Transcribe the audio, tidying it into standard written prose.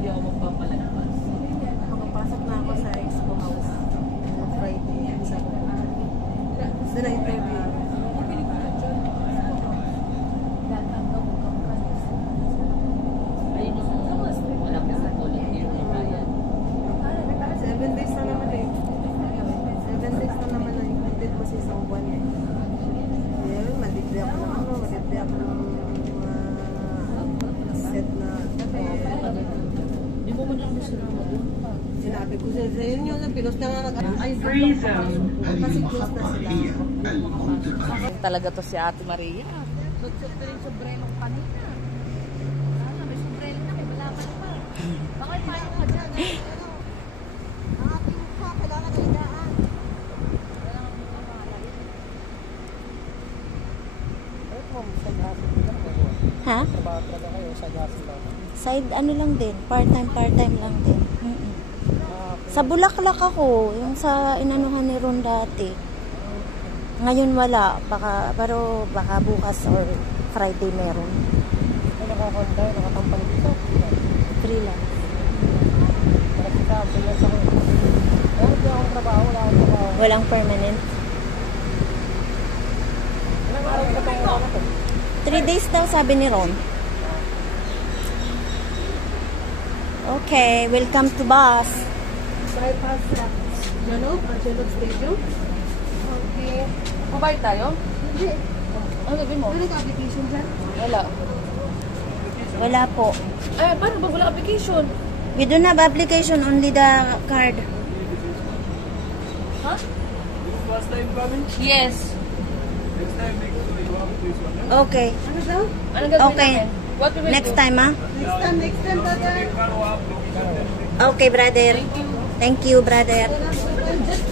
hindi ako magpapalagpas. Makapasok na ako sa Expo House. Friday. Doon na interview. Ayun yung wala ko sa volunteer na bayan. 7 days na naman eh. 7 days na naman na included mo sa isang buwan eh. Ngayon, madibli ako ng ano, madibli ako ng mga set na Di mo mo lang gusto na mag-doon pa. sinabi ko sa yun yung pilos na nga ay Free zone. kasi close na sila. Talaga to si Ate Maria. Sobrelong kanina. May sobrelong na, may malaman pa. Bakit payo ka dyan? Ang ating mukha, kailangan naligaan. Ha? Side ano lang din, part-time lang din. Sa Bulaklak ako, yung sa inanuhan ni Ron dati. Ngayon wala, pero baka bukas or Friday meron. Ay nakakanta, nakatampang dito. Free lang. Kasi sa pilos ako. Wala akong trabaho, wala akong trabaho. Walang permanent. Ilang araw ka itong ano to? 3 days daw sabi ni Ron. Okay, welcome to bus. Bypass Janov, Janov Stadium. Okay. Kubayad tayo? Hindi. Ano sabi mo? Wala ka-application dyan? Wala. Wala po. Eh, paano ba wala application? We don't have application, only the card. Huh? First time coming? Yes. Next time, make sure you have this one. Okay. Ano daw? Ano gagawin Okay. natin? What we will Next do? time, ha? Next time, brother. Okay, brother. Thank you, brother. Just